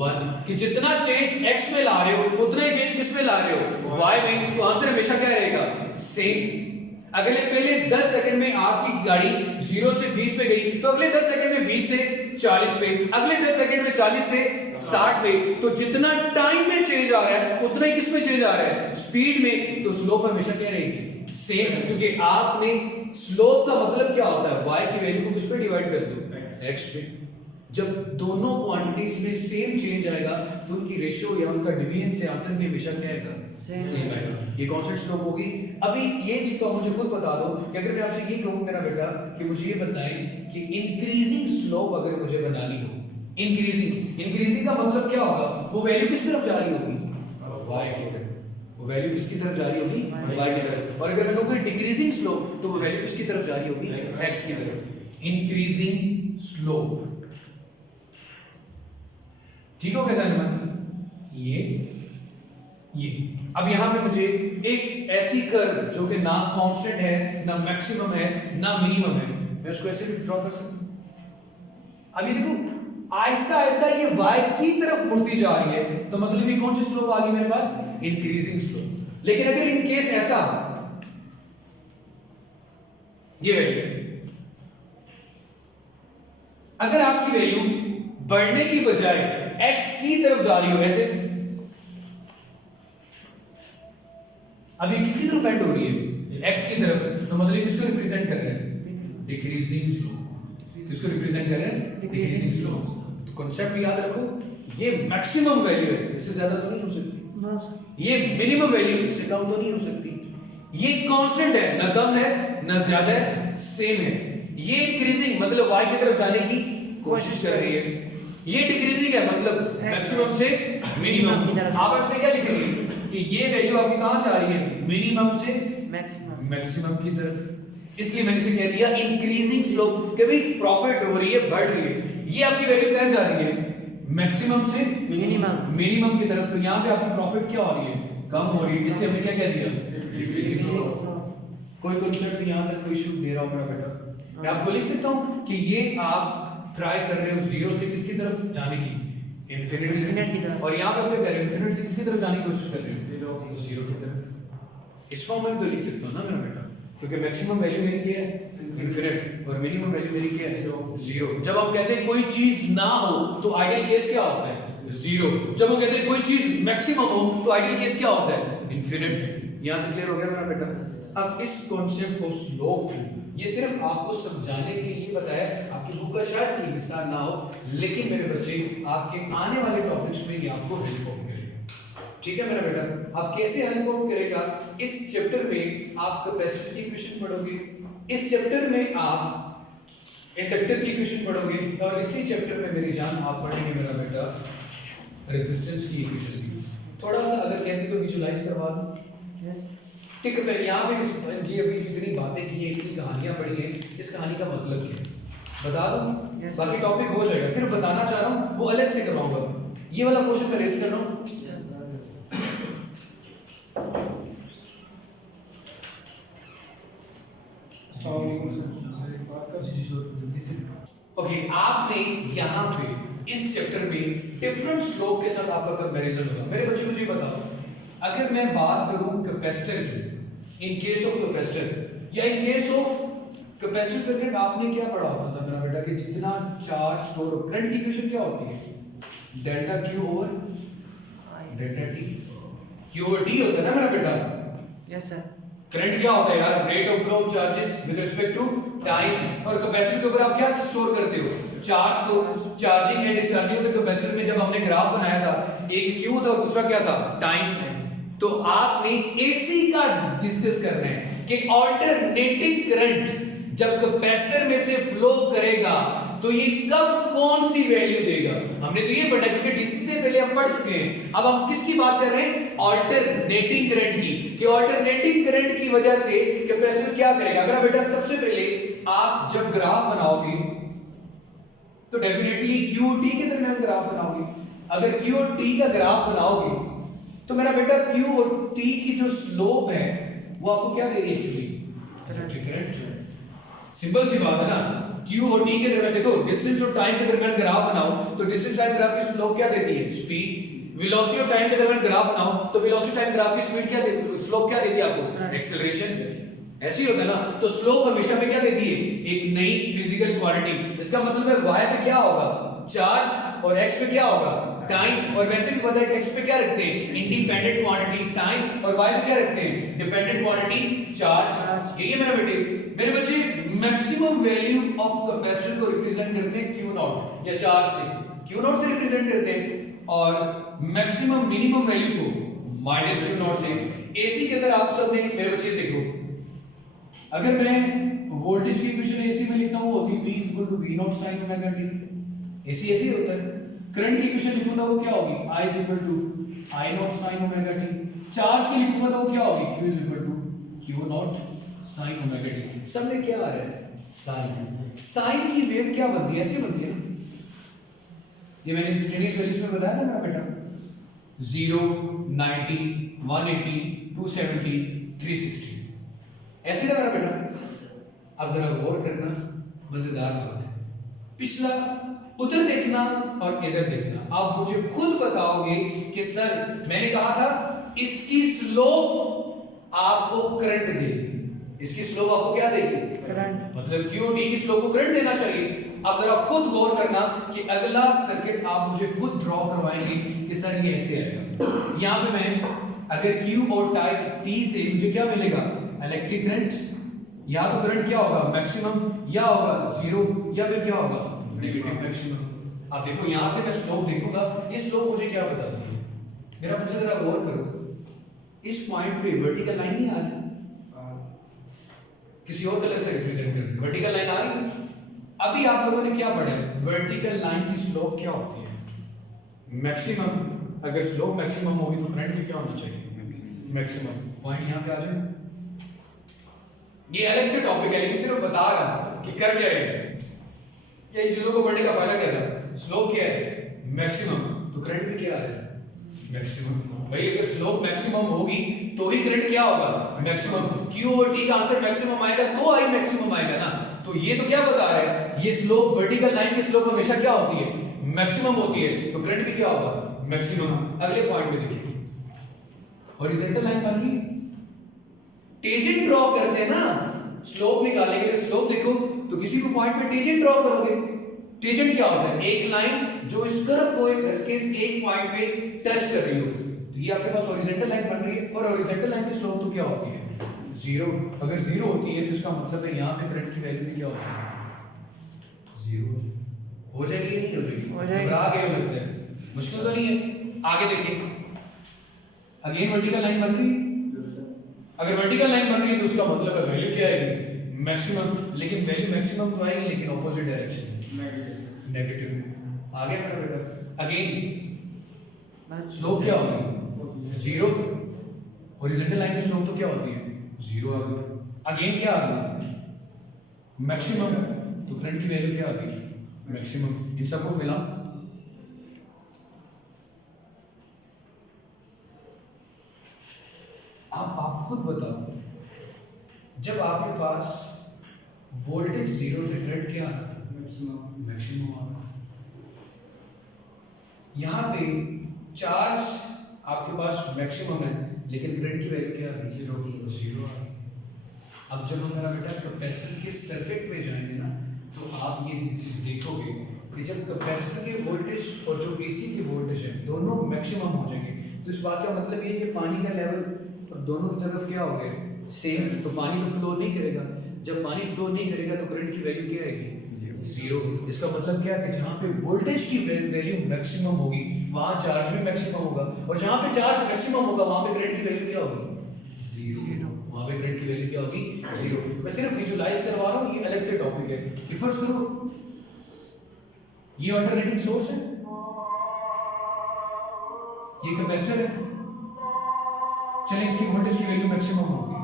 1। कि जितना चेंज x में ला रहे हो उतना ही चेंज किस में ला रहे हो? y में। तो आंसर हमेशा क्या रहेगा? सेम। अगले पहले 10 सेकंड में आपकी गाड़ी 0 से 20 पे गई तो अगले 10 सेकंड में 20 से 40 पे, अगले 10 सेकंड में 40 से 60 पे। तो जितना टाइम में चेंज आ रहा है उतना ही किस में चेंज आ रहा है? स्पीड में। तो स्लोप हमेशा क्या रहेगी? सेम। क्योंकि आपने स्लोप का मतलब क्या होता है? y की वैल्यू को किस पे डिवाइड कर दो? x पे। जब दोनों क्वांटिटीज में सेम चेंज आएगा तो उनकी रेशियो या उनका डिवीजन से आंसर भी हमेशा क्या आएगा? सेम आएगा। ये कांस्टेंट स्लोप होगी। अभी ये चीज तो मुझे खुद बता दो कि अगर मैं आपसे ये कहूं मेरा बेटा कि मुझे ये बताएं कि इंक्रीजिंग स्लोप अगर मुझे बनानी हो, इंक्रीजिंग का मतलब क्या होगा? वो वैल्यू किस तरफ जा रही होगी? y की तरफ। वो वैल्यू किसकी तरफ जा रही होगी? y की तरफ। और अगर मैं कहूं डिक्रीजिंग स्लोप तो वो वैल्यू किसकी तरफ जा रही होगी? x की तरफ। Increasing slope. ठीक हो गया जान? ये अब यहां पे मुझे एक ऐसी कर्व जो कि ना कांस्टेंट है, ना मैक्सिमम है, ना मिनिमम है, मैं उसको ऐसे भी ड्रॉ कर सकता हूं। अब ये देखो आहिस्ता आहिस्ता ये y की तरफ मुड़ती जा रही है तो मतलब ये कौन सी स्लोप आ गई मेरे पास? Increasing slope. लेकिन अगर इन केस ऐसा ये वैल्यू, अगर आपकी वैल्यू बढ़ने की बजाय x की तरफ जा रही हो ऐसे, अब ये किसकी तरफ बेंड हो रही है? x की तरफ। तो मतलब ये किसको रिप्रेजेंट कर रहे हैं? Decreasing slope. किसको रिप्रेजेंट कर रहे हैं? Decreasing slope. तो कांसेप्ट याद रखो, ये मैक्सिमम वैल्यू है, इससे ज्यादा तो नहीं हो सकती। ये मिनिमम वैल्यू, इससे कम तो नहीं हो सकती। ये कांस्टेंट है, ना कम है ना ज्यादा है, सेम है। ये इंक्रीजिंग मतलब y की तरफ जाने की कोशिश कर रही है। ये डिक्रीजिंग है मतलब मैक्सिमम से मिनिमम की तरफ। आप ऐसे क्या लिखेंगे कि ये वैल्यू आपकी कहां जा रही है? मिनिमम से मैक्सिमम की तरफ। इसलिए मैंने इसे कह दिया इंक्रीजिंग स्लोप। कभी प्रॉफिट हो रही है, बढ़ रही है। ये आपकी वैल्यू कहां जा रही है? मैक्सिमम से मिनिमम की तरफ। तो यहाँ पे आपकी प्रॉफिट क्या हो रही है, कम हो रही है, इसलिए हमने क्या कह दिया। कोई कंसेप्ट यहाँ तक कोई इशू दे रहा हूँ मेरा बेटा, मैं आपको लिख सकता हूँ कि ये आप ट्राई कर रहे हो जीरो से किसकी तरफ जाने की, इन्फिनिटी की तरफ, और यहाँ पे क्या कर रहे हो, इन्फिनिटी से किसकी तरफ जाने की कोशिश कर रहे हो, जीरो की तरफ। इस फॉर्म में तो लिख सकता हूँ ना मेरा बेटा, क्योंकि मैक्सिमम वैल्यू मेरी क्या है, इन्फिनिट, और मिनिमम वैल्यू मेरी क्या है, जीरो। जब हम कहते हैं कोई चीज ना हो तो आइडियल केस क्या होता है, जीरो। जब हम कहते हैं कोई चीज मैक्सिमम हो तो आइडियल केस क्या होता है, इन्फिनिट। यहाँ तक क्लियर हो गया मेरा बेटा। अब इस कॉन्सेप्ट को स्लोप, ये सिर्फ आपको समझाने के लिए ये बताया, आपकी बुक का शायद ये हिस्सा ना हो, लेकिन मेरे बच्चे आपके आने वाले टॉपिक्स में ये आपको हेल्प करेगा। ठीक है मेरा बेटा, आप कैसे हेल्प करेगा, इस चैप्टर में आप कैपेसिटी की इक्वेशन पढ़ोगे, इस चैप्टर में आप इंडक्टर की इक्वेशन पढ़ोगे, और इसी चैप्टर में मेरी जान आप पढ़ेंगे मेरा बेटा रेजिस्टेंस की इक्वेशन। थोड़ा सा अगर कहते तो विजुलाइज करवा दूं। यस ठीक है, यहाँ पे ये अभी जितनी बातें की है, इतनी कहानियां पढ़ी हैं, इस कहानी का मतलब क्या है बता दूं। Yes. बाकी टॉपिक हो जाएगा, सिर्फ बताना चाह रहा हूँ, वो अलग से करवाऊंगा। ये वाला क्वेश्चन मैं रेज कर रहा हूँ। ओके, आपने यहाँ पे इस चैप्टर में डिफरेंट स्लोप के साथ आपका कंपैरिजन होगा। मेरे बच्चे मुझे बताओ, अगर मैं बात करूं कैपेसिटर की, इन केस ऑफ कैपेसिटर या in case of capacitor circuit, आपने क्या पढ़ा होता था मेरा बेटा कि जितना चार्ज स्टोर हो, करंट की इक्वेशन क्या होती है, delta Q over delta T, Q over T होता है ना मेरा बेटा। Yes sir. करंट क्या होता है यार, rate of flow of charges with respect to time. और कैपेसिटर के ऊपर आप क्या स्टोर करते हो, चार्ज को। Charging and discharging of the capacitor में जब हमने ग्राफ बनाया था, एक क्यू था और दूसरा क्या था, टाइम। तो आपने एसी का डिस्कस करना है कि अल्टरनेटिंग करंट जब कैपेसिटर में से फ्लो करेगा तो ये कब कौन सी वैल्यू देगा। हमने तो ये पढ़ा क्योंकि डीसी से पहले हम पढ़ चुके हैं। अब हम किसकी बात कर रहे हैं, अल्टरनेटिंग करंट की, कि अल्टरनेटिंग करंट की वजह से कैपेसिटर क्या करेगा। अगर बेटा सबसे पहले आप जब ग्राफ बनाओगे तो डेफिनेटली क्यू और टी के दरमियान ग्राफ बनाओगे। अगर क्यू और टी का ग्राफ बनाओगे तो मेरा बेटा क्यू और टी की जो स्लोप है वो आपको क्या दे रही है, एक्चुअली करंट। सिंपल सी बात है ना, क्यू और टी के दरमियान देखो, डिस्टेंस और टाइम के दरमियान ग्राफ बनाओ तो डिस्टेंस टाइम ग्राफ की स्लोप क्या देती है, स्पीड। वेलोसिटी और टाइम के दरमियान ग्राफ बनाओ तो वेलोसिटी टाइम ग्राफ की स्पीड क्या देती है, स्लोप क्या देती है आपको, एक्सेलरेशन। ऐसे ही होता है ना, तो स्लोप हमेशा में क्या देती है, एक नई फिजिकल क्वांटिटी। इसका मतलब है y पे क्या होगा, चार्ज, और x पे क्या होगा, टाइम। और वैसे भी पता है कि x पे क्या रखते हैं, इंडिपेंडेंट क्वांटिटी टाइम, और y पे क्या रखते हैं, डिपेंडेंट क्वांटिटी चार्ज। यही है मेरे बच्चे मैक्सिमम वैल्यू ऑफ कैपेसिटर को रिप्रेजेंट करते हैं Q नॉट या चार्ज से, Q नॉट से रिप्रेजेंट करते हैं, और मैक्सिमम मिनिमम वैल्यू को माइनस Q नॉट से। एसी के अंदर आप सब ने मेरे बच्चे देखो, अगर मैं वोल्टेज की इक्वेशन एसी में लिखता हूं होती V = V not sin omega t, AC ऐसे होता है। करंट की इक्वेशन लिखूंगा वो क्या होगी, I = I not sin omega t। Charge की लिखूंगा तो वो क्या होगी, Q = Q not sin omega t। सब में क्या आ रहा है, साइन। साइन की वेव क्या बनती है, ऐसे बनती है ना, ये मैंने इंस्टेंटेनियस वैल्यूज में बताया था मेरा बेटा, 0, 90, 180, 270, 360, ऐसे ना मेरा बेटा। अब जरा गौर करना, मजेदार बात है, पिछला उधर देखना और इधर देखना। आप मुझे खुद बताओगे कि सर मैंने कहा था इसकी स्लोप आपको करंट देगी, इसकी स्लोप आपको क्या देगी, करंट। मतलब क्यू टी की स्लोप को करंट देना चाहिए। अब जरा खुद गौर करना कि अगला सर्किट आप मुझे खुद ड्रॉ करवाएंगे कि सर ये ऐसे आएगा। यहां पे मैं अगर क्यू और टाइप टी से मुझे क्या मिलेगा, इलेक्ट्रिक करंट, या तो करंट क्या होगा, मैक्सिमम, या होगा जीरो, या फिर क्या होगा, नेगेटिव मैक्सिमम। अब देखो यहां से मैं स्लोप देखूंगा, ये स्लोप मुझे क्या बताती है, मेरा मुझे जरा गौर करो, इस पॉइंट पे वर्टिकल लाइन नहीं आ रही, किसी और कलर से रिप्रेजेंट कर, वर्टिकल लाइन आ रही है। अभी आप लोगों ने क्या पढ़ा है, वर्टिकल लाइन की स्लोप क्या होती है, मैक्सिमम। अगर स्लोप मैक्सिमम होगी तो करंट भी क्या होना चाहिए, मैक्सिमम। पॉइंट यहां पे आ जाए, ये अलग से टॉपिक है, लेकिन सिर्फ बता रहा हूं कि कर क्या रहे हैं, ये इन चीजों को पढ़ने का फायदा क्या था। स्लोप क्या है, मैक्सिमम, तो करंट भी क्या आ रहा है? मैक्सिमम। भाई अगर स्लोप मैक्सिमम होगी तो ही करंट क्या होगा? मैक्सिमम। Q और T का आंसर मैक्सिमम आएगा तो आई मैक्सिमम आएगा ना। तो ये तो क्या बता रहा है, ये स्लोप वर्टिकल लाइन की स्लोप हमेशा क्या होती है? मैक्सिमम होती है, तो करंट भी क्या होगा? मैक्सिमम। अगले पॉइंट में देखिए, हॉरिजॉन्टल लाइन बन रही है, टेंजेंट ड्रॉ करते हैं ना, स्लोप निकालने के लिए स्लोप देखो तो किसी भी पॉइंट पे टेंजेंट ड्रॉ करोगे। टेंजेंट क्या होता है? एक लाइन जो इस कर्व को एक हल्के से एक पॉइंट पे टच कर रही हो। तो ये आपके पास हॉरिजॉन्टल लाइन बन रही है, और हॉरिजॉन्टल लाइन की स्लोप तो क्या होती है? जीरो। अगर जीरो होती है तो इसका मतलब है यहाँ पे करंट की वैल्यू भी क्या हो जाएगी? जीरो हो जाएगी। नहीं हो जाएगी? हो जाएगी। घबरा गए लगता है, मुश्किल तो नहीं है। आगे देखिए, अगेन वर्टिकल लाइन बन रही है। अगर वर्टिकल लाइन बन रही है तो उसका मतलब है वैल्यू क्या आएगी? मैक्सिमम। लेकिन वैल्यू मैक्सिमम तो आएगी लेकिन ऑपोजिट डायरेक्शन में, नेगेटिव। आ गया मेरा बेटा? अगेन स्लोप क्या होगी? जीरो। हॉरिजॉन्टल लाइन की स्लोप तो क्या होती है? जीरो आ गई। अगेन क्या आ गई? मैक्सिमम। तो करंट की वैल्यू क्या आ गई? मैक्सिमम। इन सबको मिला, आप खुद बताओ, जब आपके पास वोल्टेज जीरो थे करंट क्या आता था? मैक्सिमम आता। यहाँ पे चार्ज आपके पास मैक्सिमम है लेकिन करंट की वैल्यू क्या है? जीरो आ। अब जब हमारा बेटा कैपेसिटर के सर्किट पे जाएंगे ना, तो आप ये चीज देखोगे कि जब कैपेसिटर के वोल्टेज और जो एसी के वोल्टेज है दोनों मैक्सिमम हो जाएंगे, तो इस बात का मतलब ये है कि पानी का लेवल दोनों तरफ क्या हो गया? सेम। तो पानी तो फ्लो नहीं करेगा। जब पानी फ्लो नहीं करेगा तो करंट की वैल्यू क्या आएगी? जीरो। इसका मतलब क्या है कि जहाँ पे वोल्टेज की वैल्यू मैक्सिमम होगी वहाँ चार्ज भी मैक्सिमम होगा, और जहाँ पे चार्ज मैक्सिमम होगा वहाँ पे करंट की वैल्यू क्या होगी? जीरो। वहाँ पे करंट की वैल्यू क्या होगी? जीरो। मैं सिर्फ विजुलाइज करवा रहा हूँ, ये अलग से टॉपिक है। कि फर्स्ट करो, ये अल्टरनेटिंग सोर्स है, ये कैपेसिटर है, चलिए इसकी वोल्टेज की वैल्यू मैक्सिमम होगी,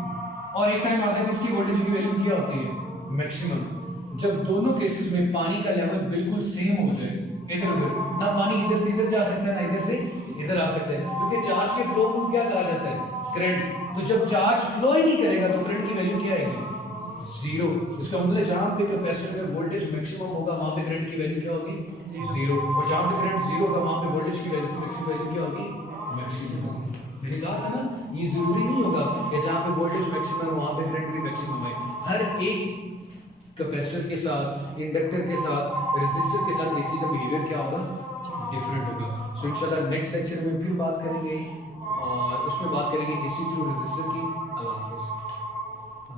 और एक टाइम आता है कि इसकी वोल्टेज की वैल्यू क्या होती है? मैक्सिमम। जब दोनों केसेस में पानी का लेवल बिल्कुल सेम हो जाए, इधर उधर ना, पानी इधर से इधर जा सकता है ना इधर से इधर आ सकता है, क्योंकि चार्ज के फ्लो को क्या कहा जाता है? करंट। तो जब चार्ज फ्लो ही नहीं करेगा तो करंट की वैल्यू क्या आएगी? जीरो। इसका मतलब जहां पे कैपेसिटर में वोल्टेज मैक्सिमम होगा वहां पे करंट की वैल्यू क्या होगी? जीरो। और जहां पे करंट जीरो होगा वहां पे वोल्टेज की वैल्यू क्या होगी? मैक्सिमम। मैंने कहा था ना, ये जरूरी नहीं होगा कि जहां पे वोल्टेज मैक्सिमम है वहां पे करंट भी मैक्सिमम है। हर एक कैपेसिटर के साथ, इंडक्टर के साथ, रेजिस्टर के साथ एसी का बिहेवियर क्या होगा? डिफरेंट होगा। सो इंशाल्लाह नेक्स्ट लेक्चर में फिर बात करेंगे, और उसमें बात करेंगे एसी थ्रू रेजिस्टर की। अल्लाह हाफ़िज़।